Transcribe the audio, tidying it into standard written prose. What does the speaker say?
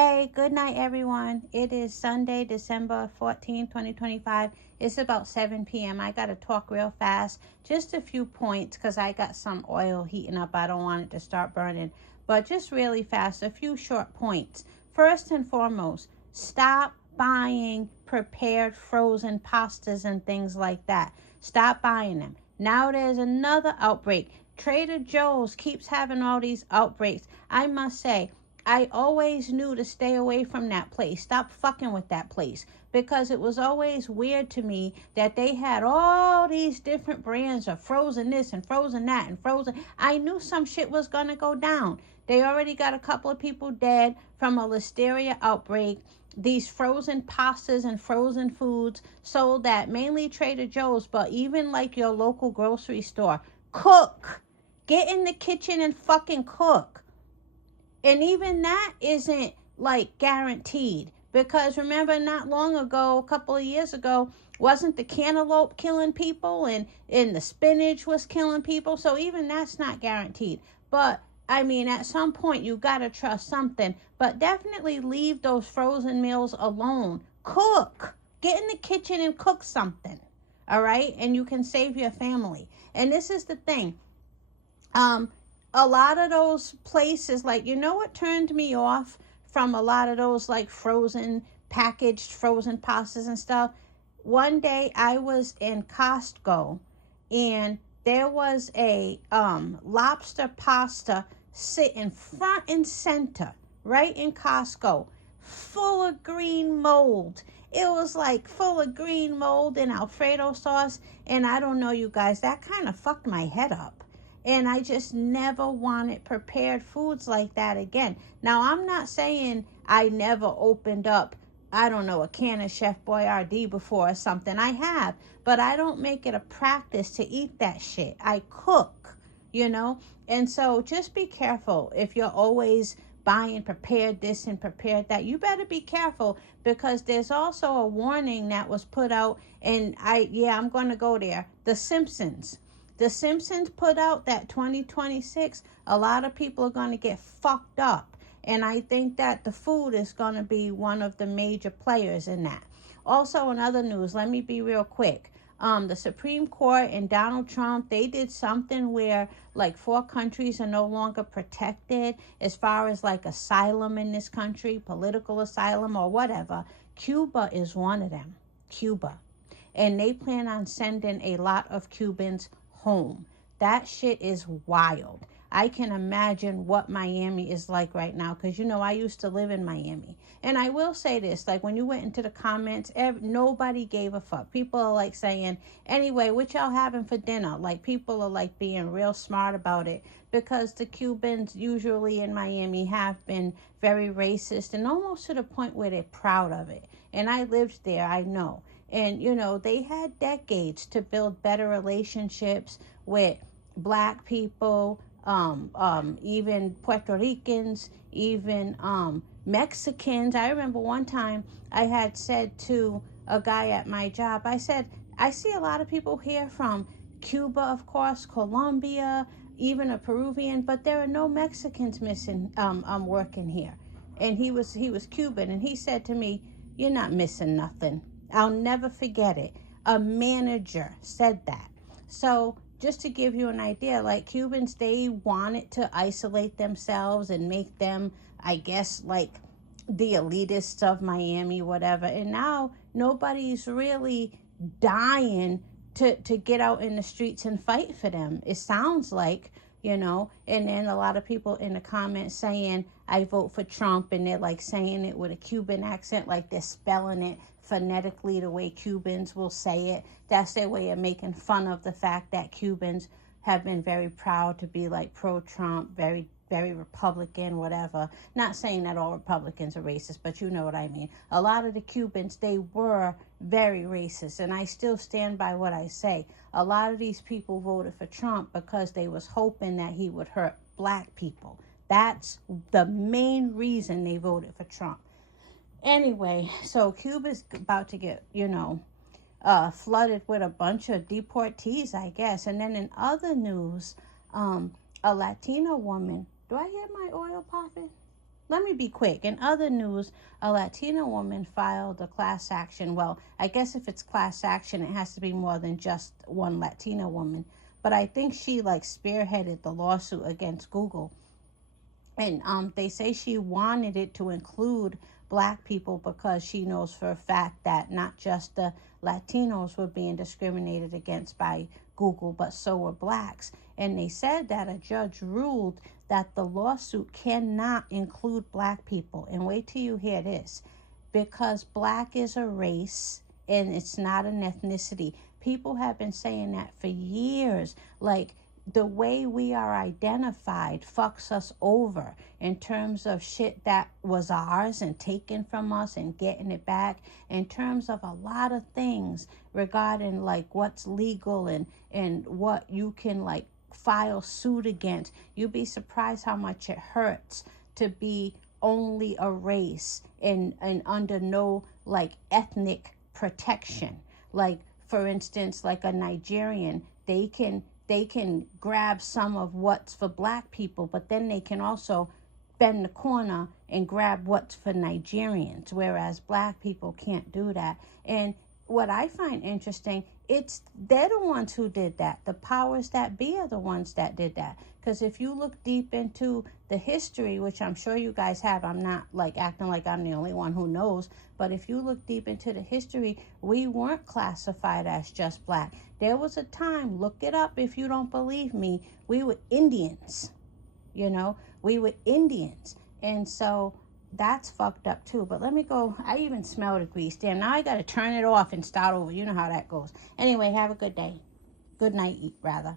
Hey, good night, everyone. It is Sunday, December 14th, 2025. It's about 7 p.m. I got to talk real fast. Just a few points because I got some oil heating up. I don't want it to start burning. But just really fast, a few short points. First and foremost, stop buying prepared frozen pastas and things like that. Stop buying them. Now there's another outbreak. Trader Joe's keeps having all these outbreaks. I must say, I always knew to stay away from that place. Stop fucking with that place. Because it was always weird to me that they had all these different brands of frozen this and frozen that and frozen. I knew some shit was going to go down. They already got a couple of people dead from a listeria outbreak. These frozen pastas and frozen foods sold at mainly Trader Joe's, but even like your local grocery store. Cook. Get in the kitchen and fucking cook. And even that isn't like guaranteed. Because remember, not long ago, a couple of years ago, wasn't the cantaloupe killing people and the spinach was killing people? So even that's not guaranteed. But I mean, at some point, you got to trust something. But definitely leave those frozen meals alone. Cook. Get in the kitchen and cook something. All right? And you can save your family. And this is the thing. A lot of those places, like, you know what turned me off from a lot of those like frozen, packaged frozen pastas and stuff? One day I was in Costco and there was a lobster pasta sitting front and center right in Costco, full of green mold. It was like full of green mold and Alfredo sauce. And I don't know, you guys, that kind of fucked my head up. And I just never wanted prepared foods like that again. Now, I'm not saying I never opened up, I don't know, a can of Chef Boyardee before or something. I have. But I don't make it a practice to eat that shit. I cook, you know. And so just be careful if you're always buying prepared this and prepared that. You better be careful because there's also a warning that was put out. And I'm going to go there. The Simpsons. The Simpsons put out that 2026, a lot of people are going to get fucked up. And I think that the food is going to be one of the major players in that. Also, in other news, let me be real quick. The Supreme Court and Donald Trump, they did something where like 4 countries are no longer protected as far as like asylum in this country, political asylum or whatever. Cuba is one of them. Cuba. And they plan on sending a lot of Cubans home. That shit is wild. I can imagine what Miami is like right now because, you know, I used to live in Miami. And I will say this, like when you went into the comments, nobody gave a fuck. People are like saying, anyway, what y'all having for dinner? Like people are like being real smart about it because the Cubans usually in Miami have been very racist and almost to the point where they're proud of it. And I lived there, I know. And, you know, they had decades to build better relationships with black people, even Puerto Ricans, even Mexicans. I remember one time I had said to a guy at my job, I said, I see a lot of people here from Cuba, of course, Colombia, even a Peruvian, but there are no Mexicans missing working here. And he was Cuban, and he said to me, you're not missing nothing. I'll never forget it. A manager said that. So just to give you an idea, like Cubans, they wanted to isolate themselves and make them, I guess, like the elitists of Miami, whatever. And now nobody's really dying to get out in the streets and fight for them. It sounds like, you know, and then a lot of people in the comments saying, I vote for Trump, and they're like saying it with a Cuban accent, like they're spelling it phonetically the way Cubans will say it. That's their way of making fun of the fact that Cubans have been very proud to be like pro-Trump, very, very Republican, whatever. Not saying that all Republicans are racist, but you know what I mean. A lot of the Cubans, they were very racist, and I still stand by what I say. A lot of these people voted for Trump because they was hoping that he would hurt black people. That's the main reason they voted for Trump. Anyway, so Cuba's about to get, you know, flooded with a bunch of deportees, I guess. And then in other news, a Latina woman. Do I hear my oil popping? let me be quick. In other news, a Latina woman filed a class action. Well, I guess if it's class action, it has to be more than just one Latina woman. But I think she like spearheaded the lawsuit against Google. And they say she wanted it to include black people because she knows for a fact that not just the Latinos were being discriminated against by Google, but so were blacks. And they said that a judge ruled that the lawsuit cannot include black people. And wait till you hear this. Because black is a race and it's not an ethnicity. People have been saying that for years. Like, the way we are identified fucks us over in terms of shit that was ours and taken from us and getting it back, in terms of a lot of things regarding like what's legal and what you can like file suit against. You'd be surprised how much it hurts to be only a race and under no like ethnic protection. Like, for instance, like a Nigerian, they can grab some of what's for black people, but then they can also bend the corner and grab what's for Nigerians, whereas black people can't do that. And what I find interesting, they're the ones who did that. The powers that be are the ones that did that. Because if you look deep into the history, which I'm sure you guys have, I'm not like acting like I'm the only one who knows, but if you look deep into the history, we weren't classified as just black. There was a time, look it up if you don't believe me, we were Indians. We were Indians. And so that's fucked up too. But let me go. I even smell the grease. Damn, now I got to turn it off and start over. You know how that goes. Anyway, have a good day. Good night, rather.